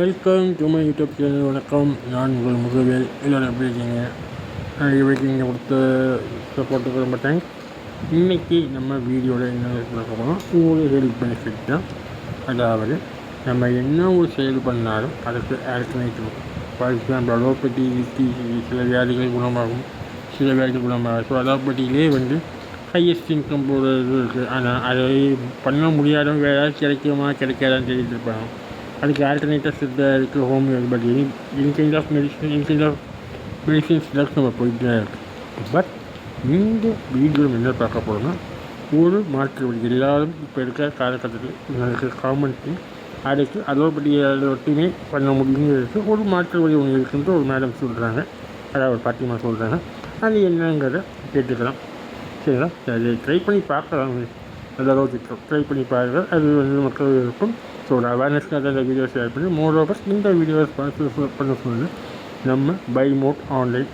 Welcome to my YouTube channel. வணக்கம், நான் உங்கள் முகவேல். எல்லோரும் எப்படி இருக்கீங்க? நீங்கள் கொடுத்த சப்போர்ட்டுக்கு ரொம்ப தேங்க்ஸ். இன்றைக்கி நம்ம வீடியோவில் என்ன பார்க்க போகிறோம், ஒரு ஹெல்ப் பெனிஃபிட் தான். அதாவது நம்ம என்ன ஒரு செயல் பண்ணாலும் அதுக்கு ஆல்டர்னேட்டிவ். ஃபார் எக்ஸாம்பிள் அலோபதி சில வியாதிகள் குணமாகும், சில வியாதிகள் குணமாகும். ஸோ அலோபதியிலே ஹையஸ்ட் இன்கம் போகிறது இருக்குது. ஆனால் அதை பண்ண முடியாதவங்க வேறு கிடைக்குமா கிடைக்காதான்னு தெரிவித்து இருப்பாங்க. அதுக்கு ஆல்டர்னேட்டிவ்ஸ் இருக்குது, ஹோமியோபதி, இன்கைண்ட் ஆஃப் மெடிசின்ஸ் ட்ரக்ஸ் நம்ம போயிட்டு தான் இருக்குது. பட் இந்த வீடியோவில் என்ன பார்க்க போகிறோம்னா, ஒரு மாற்று வழி. எல்லாரும் இப்போ இருக்கிற காலகட்டத்தில் காமன் திங். அதுக்கு அலோபதியால் மட்டுமே பண்ண முடியுங்கிறது ஒரு மாற்று வழி ஒன்று இருக்குன்ட்டு ஒரு மேடம் சொல்கிறாங்க, அதாவது ஒரு பாட்டிமா சொல்கிறாங்க. அது என்னங்கிறத கேட்டுக்கலாம். சரிங்களா? அதை ட்ரை பண்ணி பார்க்கலாம். அதளவுக்கு ட்ரை பண்ணி பாருங்கள். அது மக்கள் இருக்கும். ஸோ ஒரு அவேர்னஸ்க்காக தான் இந்த வீடியோ ஷேர் பண்ணி மோரோவர் இந்த வீடியோவை ஸ்பான்சர் பண்ண சொல்லி நம்ம பை மோட் ஆன்லைன்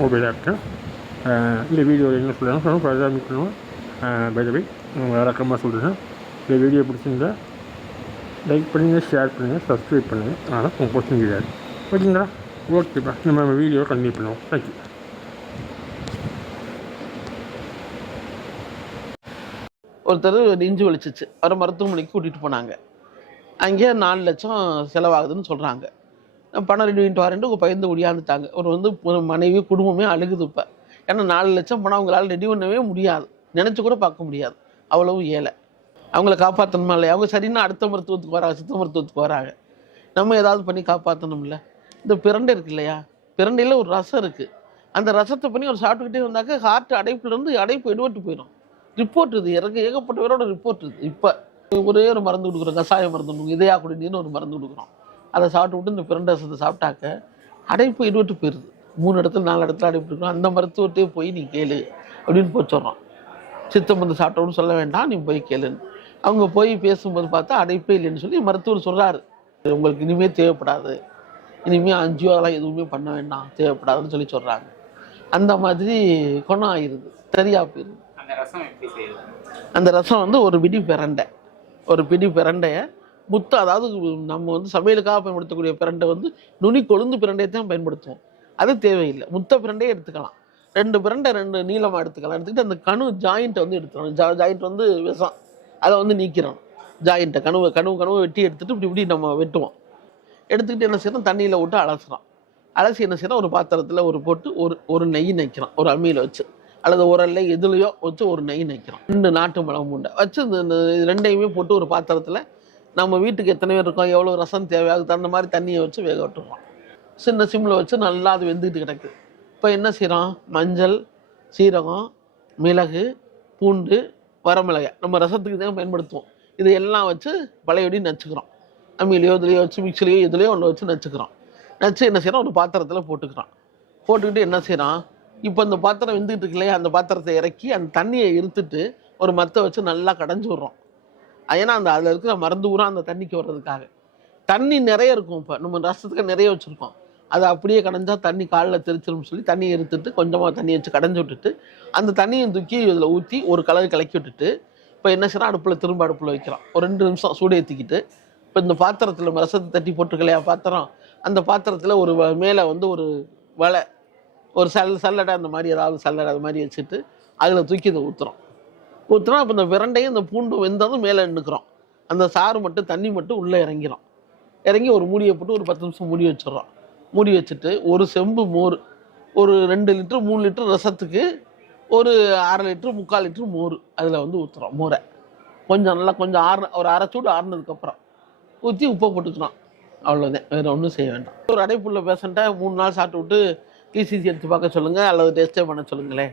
மொபைல் ஆப் தான். இந்த வீடியோவில் என்ன சொல்கிறாங்க பராமரிக்கணும். பை வழக்கமாக சொல்கிறேன். இந்த வீடியோ பிடிச்சிருந்தா லைக் பண்ணுங்கள், ஷேர் பண்ணுங்கள், சப்ஸ்கிரைப் பண்ணுங்கள். அதனால் உங்கள் கொஸ்டின் கிடையாது. ஓகேங்களா? ஓகேப்பா, நம்ம வீடியோ கண்டினியூ பண்ணுவோம். தேங்க்யூ. ஒருத்தர் நெஞ்சு வலிச்சிச்சு, அவரை மருத்துவமனைக்கு கூட்டிகிட்டு போனாங்க. அங்கே 4 லட்சம் செலவாகுதுன்னு சொல்கிறாங்க. பணம் ரெடி பண்ணிட்டு வரேன்ட்டு பயந்து ஒடியாந்துட்டாங்க. ஒரு மனைவி குடும்பமே அழுகுது. இப்போ ஏன்னா 4 லட்சம் பணம் அவங்களால ரெடி பண்ணவே முடியாது, நினச்சி கூட பார்க்க முடியாது, அவ்வளவு ஏழை. அவங்கள காப்பாற்றணுமா இல்லையா? அவங்க சரின்னா அடுத்த மருத்துவத்துக்கு வராங்க, சித்த மருத்துவத்துக்கு வராங்க. நம்ம ஏதாவது பண்ணி காப்பாற்றணும்ல. இந்த பிரண்டை இருக்கு இல்லையா, பிரண்டையில் ஒரு ரசம் இருக்குது. அந்த ரசத்தை பண்ணி ஒரு சாப்பிட்டுக்கிட்டே வந்தாக்க ஹார்ட் அடைப்புலேருந்து அடைப்பு எடுபட்டு போயிடும். ரிப்போர்ட் இது ஏகப்பட்ட பேரோட ரிப்போர்ட் இது. இப்போ ஒரே ஒரு மருந்து கொடுக்குறோம், கசாய மருந்து, இதயா குடிநீர்னு ஒரு மருந்து கொடுக்குறோம். அதை சாப்பிட்டு விட்டு இந்த பிரண்டை ரசத்தை சாப்பிட்டாக்க அடைப்பு எடுபட்டு போயிடுது. 3 இடத்துல 4 இடத்துல அடைப்பு இருக்கணும். அந்த மருத்துவத்தையே போய் நீ கேளு அப்படின்னு போய் சொல்கிறோம். சித்த மருந்து சாப்பிட்டோன்னு சொல்ல வேண்டாம், நீ போய் கேளுன்னு. அவங்க போய் பேசும்போது பார்த்தா அடைப்பே இல்லைன்னு சொல்லி மருத்துவர் சொல்கிறாரு, உங்களுக்கு இனிமேல் தேவைப்படாது, இனிமேல் அஞ்சியோ அதெல்லாம் எதுவுமே பண்ண வேண்டாம், தேவைப்படாதுன்னு சொல்லி சொல்கிறாங்க. அந்த மாதிரி குணம் ஆயிடுது, சரியாக போயிடுது. அந்த ரசம் ஒரு பிடி பிரண்டையை முத்து, அதாவது நம்ம சமையலுக்காக பயன்படுத்தக்கூடிய பிரண்டை நுனி கொழுந்து பிரண்டையை தான் பயன்படுத்துவோம். அது தேவையில்லை, முத்த பிரண்டையே எடுத்துக்கலாம். 2 பிரண்டை 2 நீளமாக எடுத்துக்கலாம். எடுத்துக்கிட்டு அந்த ஜாயிண்ட்டை எடுத்துக்கணும். ஜாயிண்ட் விஷம், அதை நீக்கிறோம். ஜாயிண்ட்டை கனவு வெட்டி எடுத்துகிட்டு இப்படி நம்ம வெட்டுவோம். எடுத்துக்கிட்டு என்ன செய்யணும், தண்ணியில் விட்டு அலசுறோம். அலசி என்ன செய்யணும், ஒரு பாத்திரத்தில் போட்டு ஒரு நெய் நைக்கிறோம், ஒரு அம்மியில் வச்சு அல்லது உரல்ல எதுலையோ வச்சு ஒரு நெய் நைக்கிறோம். 2 நாட்டு மிளகு முண்டை வச்சு இந்த 2ஐயுமே போட்டு ஒரு பாத்திரத்தில் நம்ம வீட்டுக்கு எத்தனை பேர் இருக்கோம், எவ்வளோ ரசம் தேவை, அதுக்கு தகுந்த மாதிரி தண்ணியை வச்சு வேக விட்டுருவோம். சின்ன சிம்மில் வச்சு நல்லா அது வெந்துக்கிட்டு கிடக்கு. இப்போ என்ன செய்கிறோம், மஞ்சள், சீரகம், மிளகு, பூண்டு, வரமிளகாய் நம்ம ரசத்துக்கு தான் பயன்படுத்துவோம். இது எல்லாம் வச்சு பழையபடி நச்சுக்கிறோம். அம்மியிலையோ இதுலையோ வச்சு மிக்சிலையோ எதுலையோ ஒன்று வச்சு நச்சுக்கிறோம். நச்சு என்ன செய்கிறோம், ஒரு பாத்திரத்தில் போட்டுக்கிட்டு என்ன செய்கிறோம், இப்போ இந்த பாத்திரம் வெந்துக்கிட்டு இருக்கு இல்லையா, அந்த பாத்திரத்தை இறக்கி அந்த தண்ணியை இருத்துட்டு ஒரு மத்தை வச்சு நல்லா கடைஞ்சி விட்றோம். ஏன்னா அதில் இருக்கிற மருந்து ஊரம் அந்த தண்ணிக்கு வர்றதுக்காக. தண்ணி நிறைய இருக்கும். இப்போ நம்ம ரசத்துக்கு நிறைய வச்சுருக்கோம். அதை அப்படியே கடைஞ்சா தண்ணி காலில் தெரிச்சிரும்னு சொல்லி தண்ணியை எடுத்துட்டு கொஞ்சமாக தண்ணி வச்சு கடைஞ்சி விட்டுட்டு அந்த தண்ணியை தூக்கி இதில் ஊற்றி ஒரு கலக்கி விட்டுட்டு இப்போ என்ன செய்யணும், திரும்ப அடுப்பில் வைக்கிறோம். ஒரு 2 நிமிஷம் சூடு ஏற்றிக்கிட்டு இப்போ இந்த பாத்திரத்தில் ரசத்தை தட்டி போட்டிருக்கலையா பாத்திரம், அந்த பாத்திரத்தில் ஒரு மேலே ஒரு வலை, ஒரு சல்லடை, அந்த மாதிரி ஏதாவது சல்லடை அது மாதிரி வச்சுட்டு அதில் தூக்கி இதை ஊற்றுறோம். அப்போ இந்த பிரண்டையும் இந்த பூண்டு வெந்ததும் மேலே நின்றுக்கிறோம். அந்த சாறு மட்டும் தண்ணி மட்டும் உள்ளே இறங்கி ஒரு மூடியை போட்டு ஒரு 10 நிமிஷம் மூடி வச்சிடறோம். மூடி வச்சுட்டு ஒரு செம்பு மோர், ஒரு 2 லிட்டர் 3 லிட்டர் ரசத்துக்கு ஒரு 1/2 லிட்டர் 3/4 லிட்டர் மோர் அதில் ஊற்றுறோம். மோரை கொஞ்சம் ஒரு அரை சூடு ஆறுனதுக்கப்புறம் ஊற்றி உப்பை போட்டுக்கிறோம். அவ்வளோதான், வேறு ஒன்றும் செய்ய வேண்டாம். ஒரு அடைப்புள்ள பேஷண்ட்டை 3 நாள் சாப்பிட்டு விட்டு இசிசி எடுத்து பார்க்க சொல்லுங்கள் அல்லது டெஸ்ட்டே பண்ண சொல்லுங்களேன்.